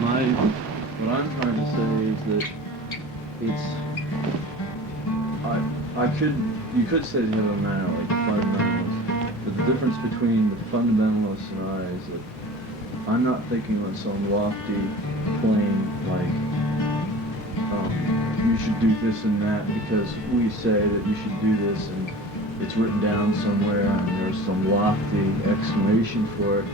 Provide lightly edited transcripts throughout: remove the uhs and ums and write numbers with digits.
What I'm trying to say is that it's, you could say the other man like the fundamentalists, but the difference between the fundamentalists and I is that I'm not thinking on some lofty plane like, you should do this and that because we say that you should do this and it's written down somewhere and there's some lofty explanation for it.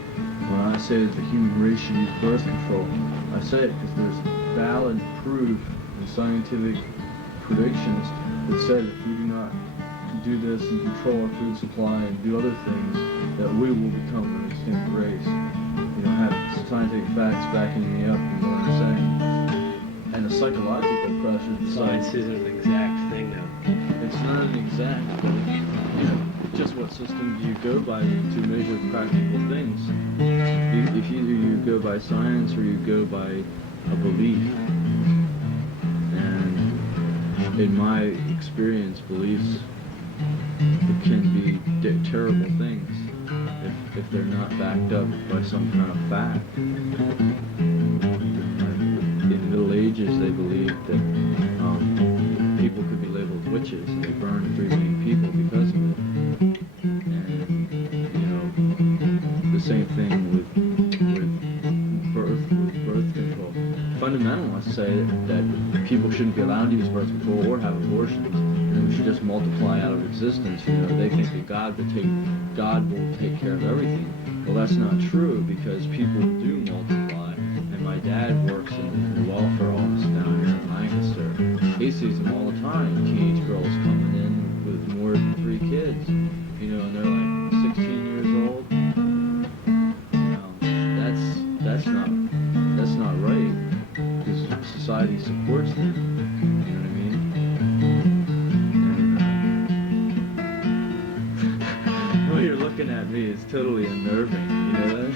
When I say that the human race should use birth control, I say it because there's valid proof and scientific predictions that say that if we do not do this and control our food supply and do other things, that we will become an extinct race. You know, have scientific facts backing me up in what I'm saying. And the psychological pressure. Science isn't an exact thing now. It's not an exact, but just what system do you go by to measure practical things? If either you go by science or you go by a belief. And in my experience, beliefs can be terrible things if they're not backed up by some kind of fact. In the Middle Ages, they believed that people could be labeled witches, and they burned 3 million people because of it. And you know, the same thing with birth control. Fundamentalists say that people shouldn't be allowed to use birth control or have abortions, and we should just multiply out of existence. You know, they think that God will take care of everything. Well, that's not true because people do multiply. And my dad works in the welfare office down here in Lancaster. He sees them all the time. Teenage girls coming in with more than 3 kids, you know, and they're like 16 years old. You know, that's not right because society supports them. You know what I mean? And, well, you're looking at me is totally unnerving. You know that?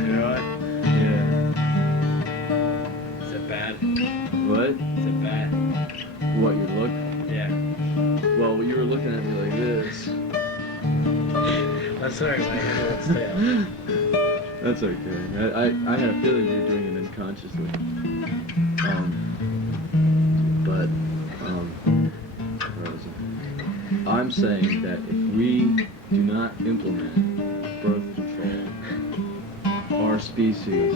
You know what? Yeah. Is it bad? What? Is it bad? What, you look? Yeah. Well, you were looking at me like this. I'm sorry, my handle's tail. That's okay. I had a feeling you were doing it unconsciously. Where was it? I'm saying that if we do not implement birth control, our species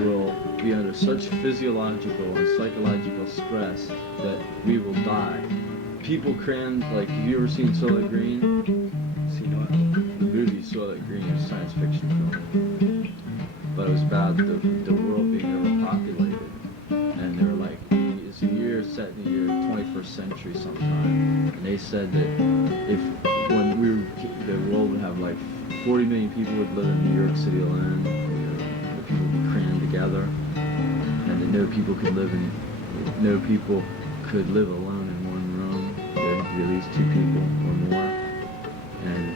will be under such physiological and psychological stress that we will die. People crammed, like, have you ever seen Soylent Green? Seen what? The movie Soylent Green is a science fiction film. But it was about the world being overpopulated. And they were like, it's a year set in the year 21st century sometime. And they said that the world would have like 40 million people would live in New York City alone. You know, the people would be crammed together. And that no people could live alone in one room. There would be at least 2 people or more. And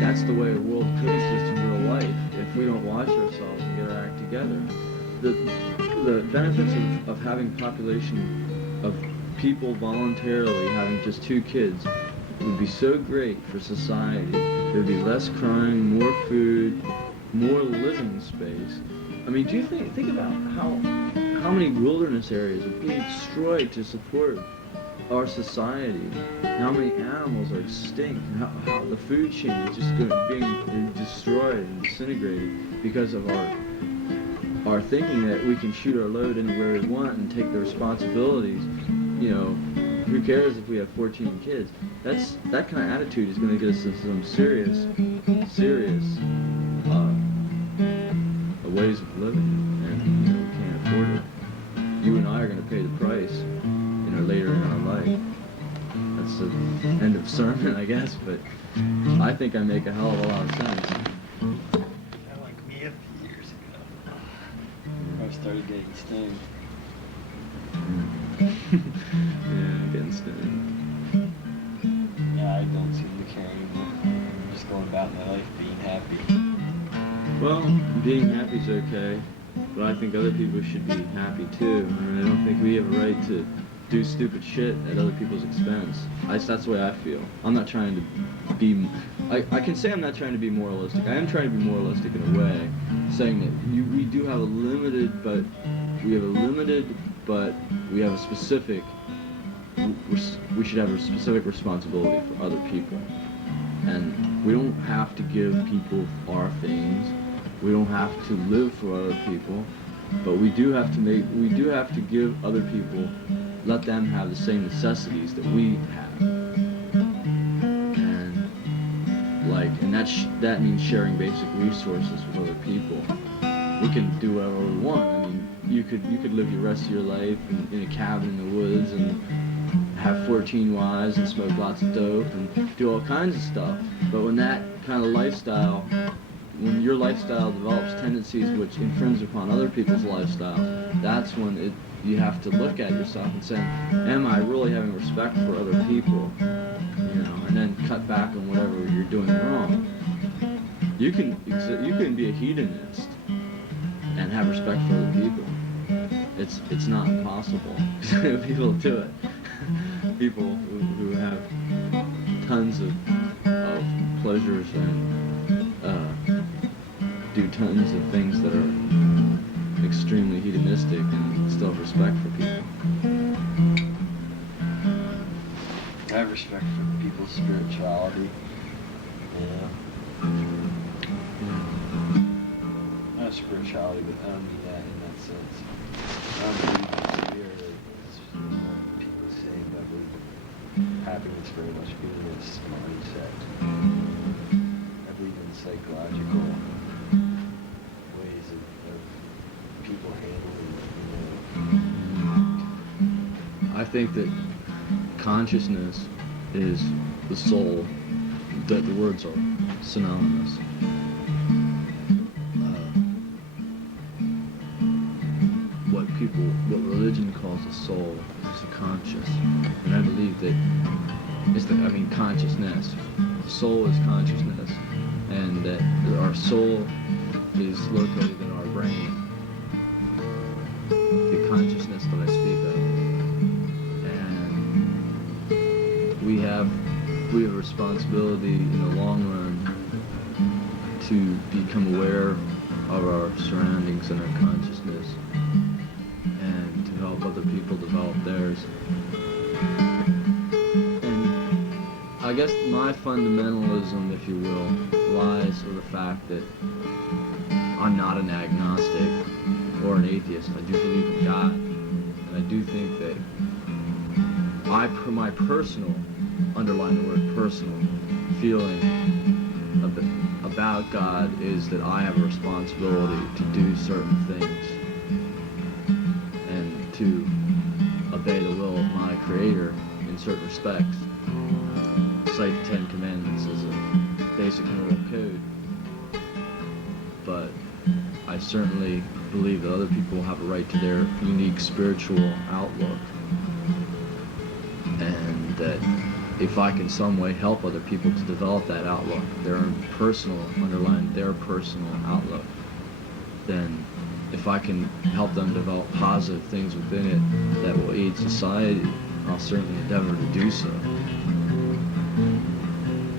that's the way a world could exist in real life if we don't watch ourselves and get our act together. The benefits of having a population of people voluntarily having just 2 kids would be so great for society. There would be less crime, more food, more living space. I mean, do you think about how many wilderness areas are being destroyed to support our society, how many animals are extinct, and how the food chain is just being destroyed and disintegrated because of our thinking that we can shoot our load anywhere we want and take the responsibilities. You know, who cares if we have 14 kids? That kind of attitude is going to get us into some serious ways of living, and you know, we can't afford it. You and I are going to pay the price, you know, later in our life. That's the end of sermon, I guess, but I think I make a hell of a lot of sense. Like me a few years ago. I started getting stoned. Yeah, getting stoned. Yeah, I don't seem to care anymore. I'm just going about my life being happy. Well, being happy is okay, but I think other people should be happy too. I mean, I don't think we have a right to do stupid shit at other people's expense. That's the way I feel. I'm not trying to be... I can say I'm not trying to be moralistic. I am trying to be moralistic in a way, saying that we do have a limited, but we have a limited, but we have a specific. We should have a specific responsibility for other people, and we don't have to give people our things. We don't have to live for other people, but we do have to give other people, let them have the same necessities that we have, and that means sharing basic resources with other people. We can do whatever we want. I mean, you could live the rest of your life in a cabin in the woods and have 14 wives and smoke lots of dope and do all kinds of stuff. But when your lifestyle develops tendencies which infringe upon other people's lifestyles, that's when you have to look at yourself and say, am I really having respect for other people? And then cut back on whatever you're doing wrong. You can be a hedonist and have respect for other people. It's not impossible. People do it. People who have tons of pleasures and do tons of things that are extremely hedonistic and still have respect for people. I have respect for people's spirituality. Yeah. Not spirituality, but I don't mean that in that sense. I don't believe in fear. It's just what people say, but I believe happiness very much being a mindset. I believe in psychological ways of people handling, I think that consciousness is the soul, that the words are synonymous. What religion calls the soul is the conscious, and I believe that consciousness. The soul is consciousness, and that our soul is located in our brain, the consciousness that I speak of, and we have a responsibility in the long run to become aware of our surroundings and our consciousness, and to help other people develop theirs. And I guess my fundamentalism, if you will, lies with the fact that I'm not an agnostic or an atheist. I do believe in God, and I do think that my personal, underline the word personal, feeling about God is that I have a responsibility to do certain things and to obey the will of my Creator in certain respects. Cite the Ten Commandments as a basic moral code, but I certainly believe that other people have a right to their unique spiritual outlook, and that if I can some way help other people to develop that outlook, their personal outlook, then if I can help them develop positive things within it that will aid society, I'll certainly endeavor to do so.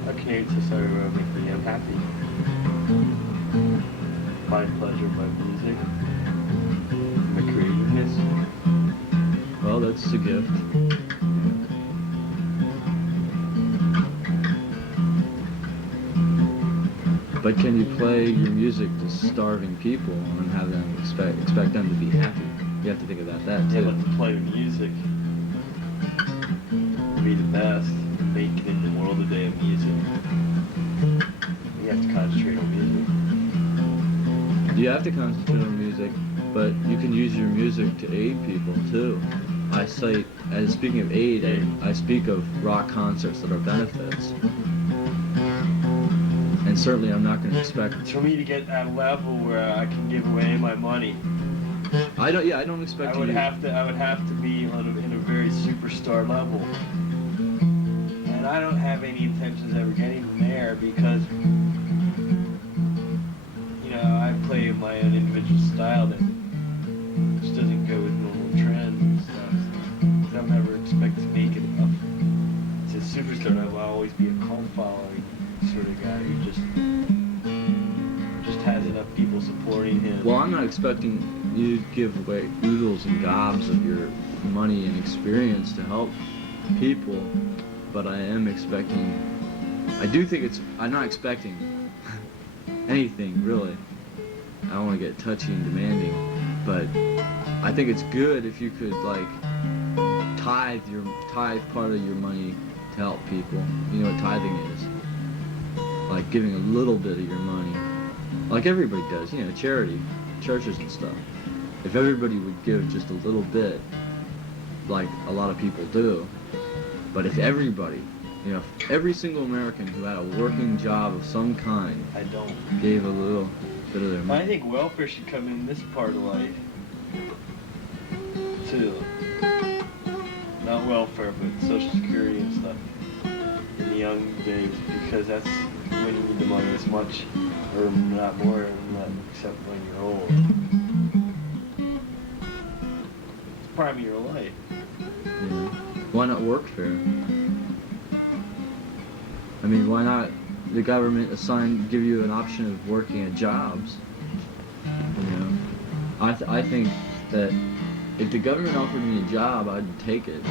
How can aid society will make me happy? Find pleasure by music, my creativeness. Well, that's a gift. But can you play your music to starving people and have them expect them to be happy? You have to think about that too. Yeah, but to play music, be the best, make it in the world today of music. You have to concentrate on music. You have to concentrate on music, but you can use your music to aid people too. Speaking of aid, I speak of rock concerts that are benefits. And certainly I'm not going to expect... For me to get at a level where I can give away my money, I don't expect I would have to be in a very superstar level. And I don't have any intentions of ever getting there because, I play my own individual style that just doesn't go with normal trends and stuff. So I'll never expect to make it up to superstar level. I'll always be a cult following sort of guy who just has enough people supporting between him. Well, I'm not expecting you to give away oodles and gobs of your money and experience to help people, but I am expecting. I'm not expecting anything really. I don't want to get touchy and demanding, but I think it's good if you could like tithe part of your money to help people. You know what tithing is? Like giving a little bit of your money, like everybody does. You know, charity, churches and stuff. If everybody would give just a little bit, like a lot of people do, but if everybody, you know, if every single American who had a working job of some kind I don't. gave a little bit of their I money. think welfare should come in this part of life too. Not welfare, but Social Security and stuff in the young days, because that's when you need the money as much, or not more than that, except when you're old. It's prime of your life. Yeah. Why not work fair? I mean, why not the government give you an option of working at jobs? You know, I think that if the government offered me a job, I'd take it.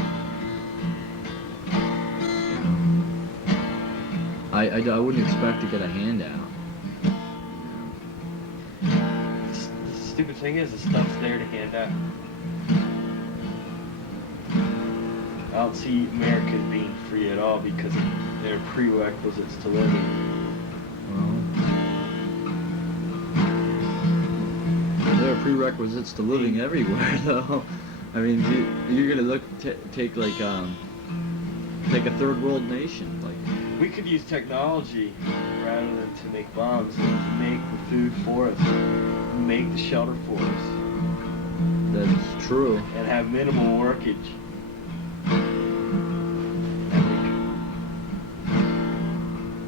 I wouldn't expect to get a handout. The stupid thing is, the stuff's there to hand out. I don't see America being free at all because of their prerequisites to living. Well, there are prerequisites to living everywhere, though. I mean, you're gonna take a third world nation, like. We could use technology rather than to make bombs, and to make the food for us, make the shelter for us. That's true. And have minimal workage.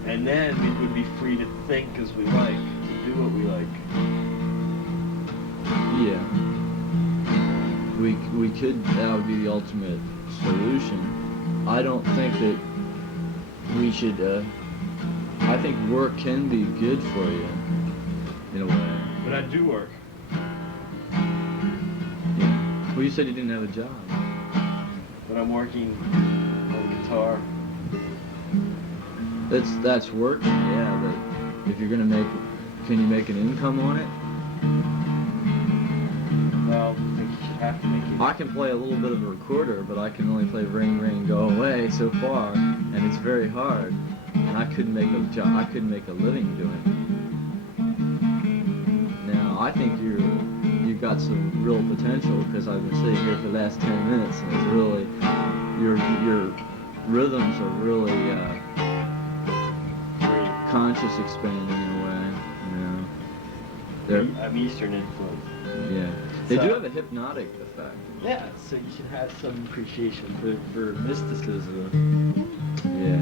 And then we would be free to think as we like, to do what we like. Yeah. We could, that would be the ultimate solution. I don't think that we should, I think work can be good for you, in a way. But I do work. Yeah. Well, you said you didn't have a job. But I'm working on guitar. That's work, yeah, but if you're gonna can you make an income on it? Well, I think you should have to make it. I can play a little bit of a recorder, but I can only play Ring Ring Go Away so far, and it's very hard, and I couldn't make a living doing it. Now, I think you've got some real potential, because I've been sitting here for the last 10 minutes, and it's really, your rhythms are really, conscious expanding in a way, you know. I'm Eastern influence. Yeah. They do have a hypnotic effect. Yeah, so you should have some appreciation for mysticism. Yeah.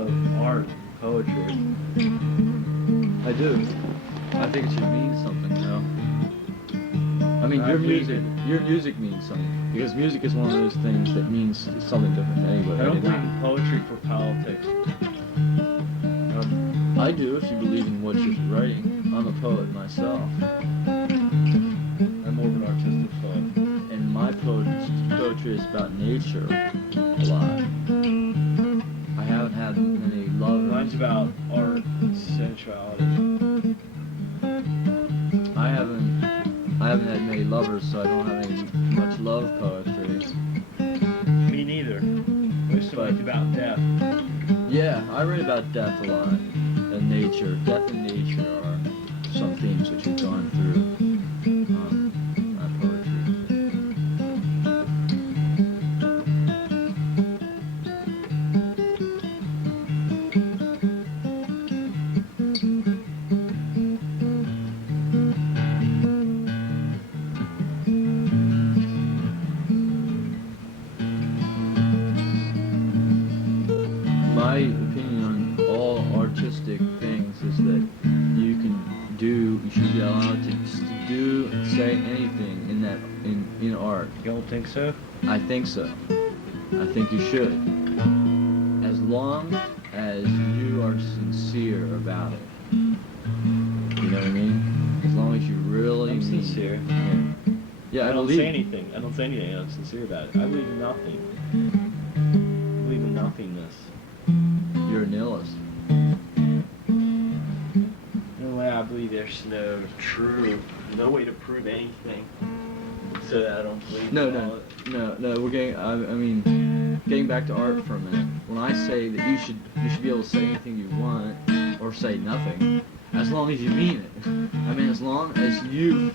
Of art, poetry. I do. I think it should mean something, you know. I mean, your music means something, because music is one of those things that means something different to anybody. I don't believe in poetry for politics. I do, if you believe in what you're writing. I'm a poet myself. I'm more of an artistic poet. And my poetry is about nature a lot. I haven't had many lovers. Mine's about art and sensuality. I haven't had many lovers, so I don't have any much love poetry. Me neither. There's so much about death. Yeah, I write about death a lot, and nature. Death and nature are some themes which we've gone through my poetry. My opinion on all artistic things is that you should be allowed to do, say anything in art. You don't think so? I think so. I think you should. long as you are sincere about it. You know what I mean? As long as you really I'm mean sincere. Yeah, I don't believe say anything. I don't say anything. I'm sincere about it. I believe in nothing. I believe in nothingness. You're a nihilist. No way. I believe there's no way to prove anything, so that I don't believe. No, in all no, it. no. We're getting. I mean, getting back to art for a minute. When I say that you should be able to say anything you want or say nothing, as long as you mean it. I mean, as long as your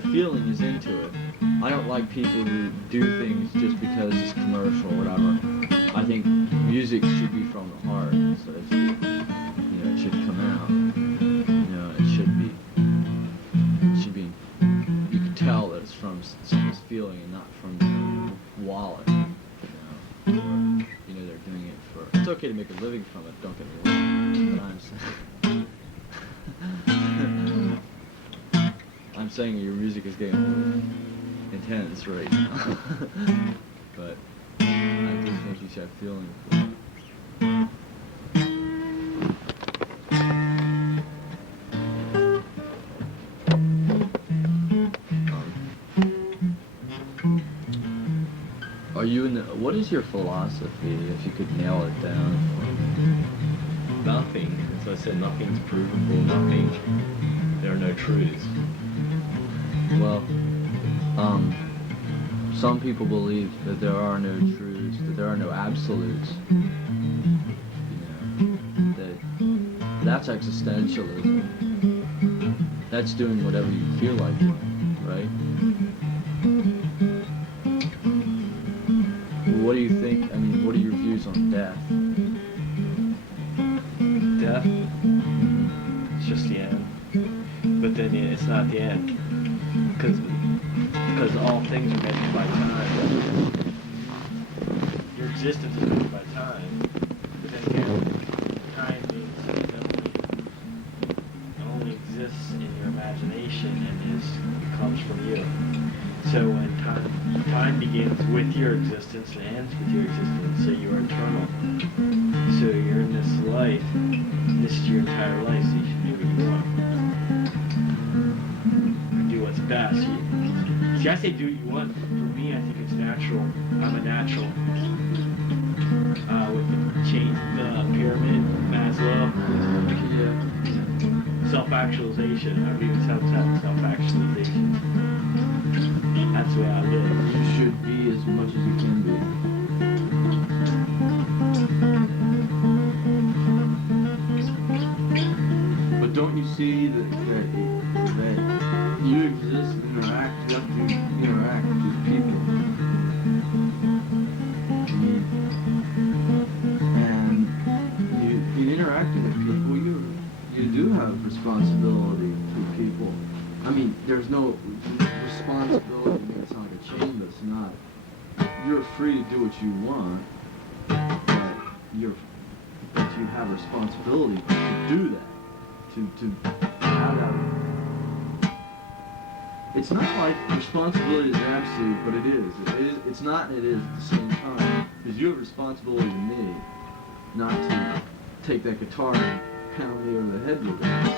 feeling is into it. I don't like people who do things just because it's commercial or whatever. I think music should be from the heart, so it should, it should come out. It should be. You can tell that it's from someone's feeling and not from their wallet. They're doing it for. It's okay to make a living from it. Don't get me wrong. But I'm saying your music is getting intense right now. But I do think you should have feeling for it. Are you what is your philosophy, if you could nail it down? Nothing. As I said, nothing's provable. Nothing. There are no truths. Well, some people believe that there are no truths, that there are no absolutes. That's existentialism. That's doing whatever you feel like doing, right? What do you think? I mean, what are your views on death? Death? It's just the end. But then it's not the end. Because all things are measured by time. Your existence is measured by time. But then again, time means it only exists in your imagination and comes from you. So when time begins with your existence and ends with your existence, so you are eternal. So you're in this life, this is your entire life, so you should do what you want. Do what's best. See, I say do what you want. For me, I think it's natural. I'm a natural. With the pyramid, Maslow, self-actualization. I believe in self-actualization. That's the way I live. You should be as much as you can be. But don't you see that you exist and interact, you have to interact with people. And in interacting with people, you do have responsibility to people. I mean, there's no responsibility. It's not a chain, but it's not. You're free to do what you want, but you have responsibility to do that. To have that. It's not like responsibility is absolute, but it is. It's not and it is at the same time. Because you have responsibility to me, not to take that guitar and pound me over the head with it.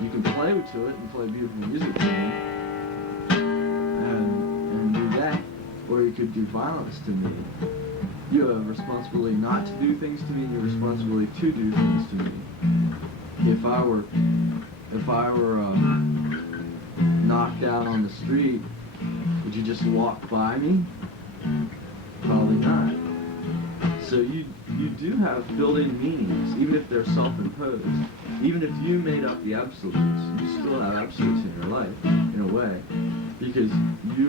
You can play to it and play beautiful music to me, and do that, or you could do violence to me. You have a responsibility not to do things to me, and your responsibility to do things to me. If I were knocked out on the street, would you just walk by me? Probably not. So you do have built-in meanings, even if they're self-imposed. Even if you made up the absolutes, you still have absolutes in your life, in a way, because you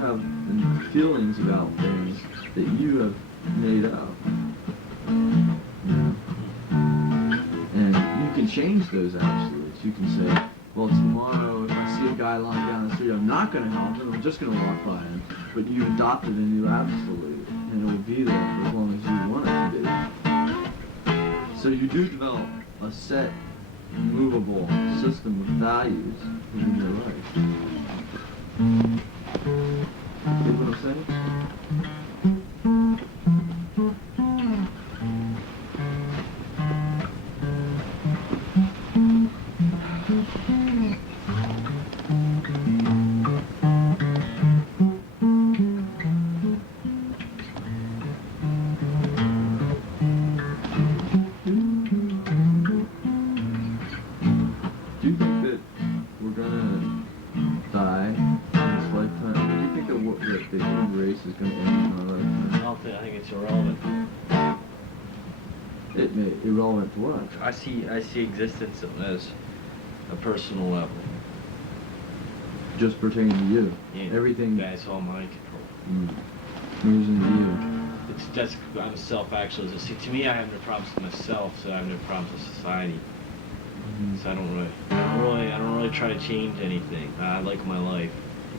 have feelings about things that you have made up. And you can change those absolutes. You can say, well, tomorrow if I see a guy lying down the street, I'm not going to help him, I'm just going to walk by him. But you adopted a new absolute, and it will be there for as long as you want it to be. So you do develop a set, movable system of values in your life. You know what I'm saying? irrelevant to what? I see existence as a personal level. Just pertaining to you. Yeah. Everything. That's all mind control. Moves into you. I'm a self-actualization. See, to me, I have no problems with myself, so I have no problems with society. So I don't really try to change anything. I like my life.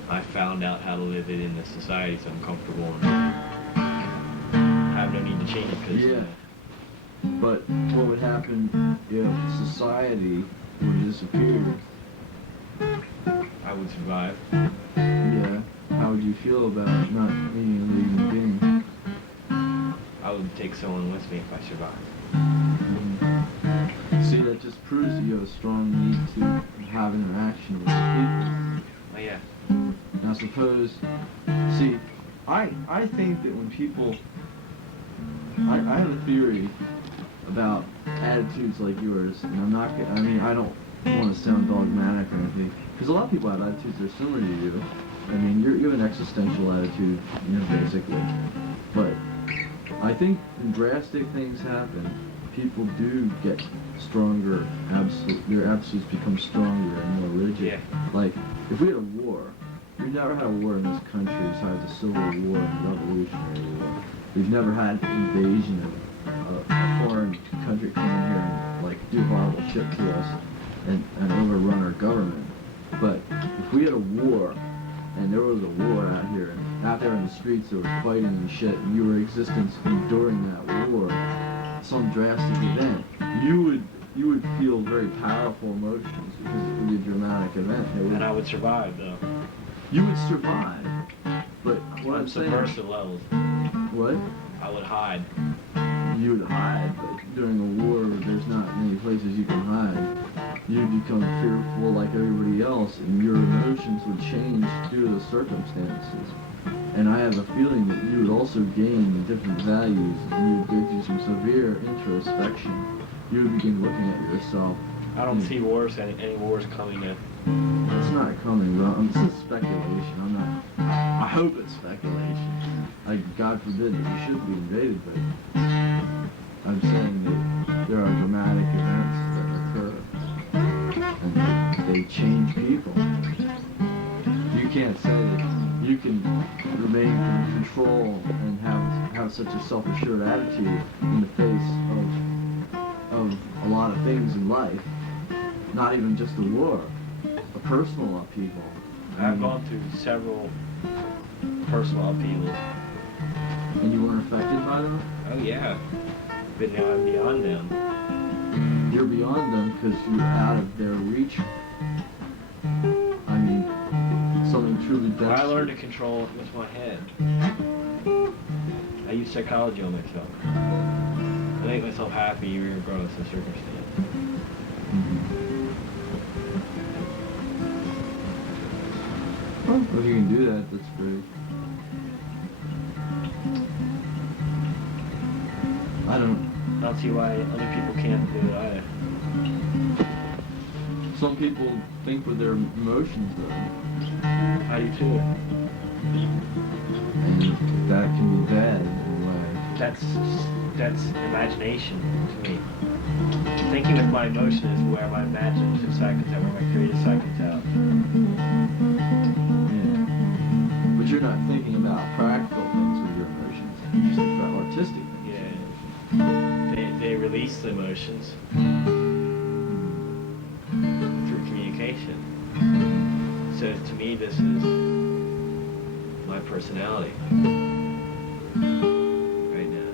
I found out how to live it in this society, so I'm comfortable and I have no need to change it. Yeah. But what would happen if society were to disappear? I would survive. Yeah. How would you feel about not being a living being? I would take someone with me if I survived. See, that just proves that you have a strong need to have interaction with people. Oh yeah. Now suppose, see, I think that when people, I have a theory about attitudes like yours, and I'm not, I mean, I don't want to sound dogmatic or anything, because a lot of people have attitudes that are similar to you. I mean, you have an existential attitude, basically. But I think when drastic things happen, people do get stronger, their absolutes become stronger and more rigid. Yeah. Like, if we had a war, we've never had a war in this country besides the Civil War and the Revolutionary War. We've never had invasion of a foreign country come in here and, like, do horrible shit to us and overrun our government. But if we had a war, and there was a war out here, and out there in the streets there was fighting and shit, and you were existence during that war, some drastic event, you would feel very powerful emotions because it would be a dramatic event. And I would survive, though. You would survive, but what I'm saying... subversive levels. What? I would hide. You would hide, but during a war, there's not many places you can hide. You'd become fearful like everybody else, and your emotions would change due to the circumstances. And I have a feeling that you would also gain different values, and you would go through some severe introspection. You would begin looking at yourself. I don't see wars, any wars coming in. It's not coming, bro. This is speculation. I hope it's speculation. Like, God forbid that you should be invaded, but I'm saying that there are dramatic events that occur, and they change people. You can't say that you can remain in control and have such a self-assured attitude in the face of a lot of things in life. Not even just the war, a personal upheaval. I've gone through several personal upheavals. And you weren't affected by them? Oh yeah, but now I'm beyond them. You're beyond them because you're out of their reach. I mean, something truly I desperate. learned to control it with my head. I use psychology on myself. I make myself happy regardless of circumstance. Well, if you can do that, that's great. I don't see why other people can't do it either. Some people think with their emotions, though. I do too. And that can be bad in a way. That's imagination to me. Thinking with my emotion is where my imaginative side comes out, where my creative side comes out. Yeah. But you're not thinking about practical things with your emotions. You're just thinking about artistic things. Yeah. They release the emotions through communication. So to me, this is my personality right now.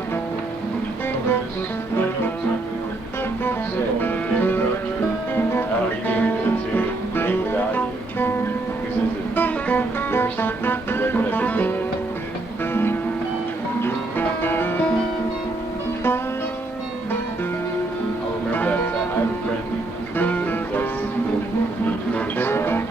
Oh, you gave me the two. Name without you. Whose is it? Yours? Like what I did with it. I'll remember that time. I have a friend who does for me to start.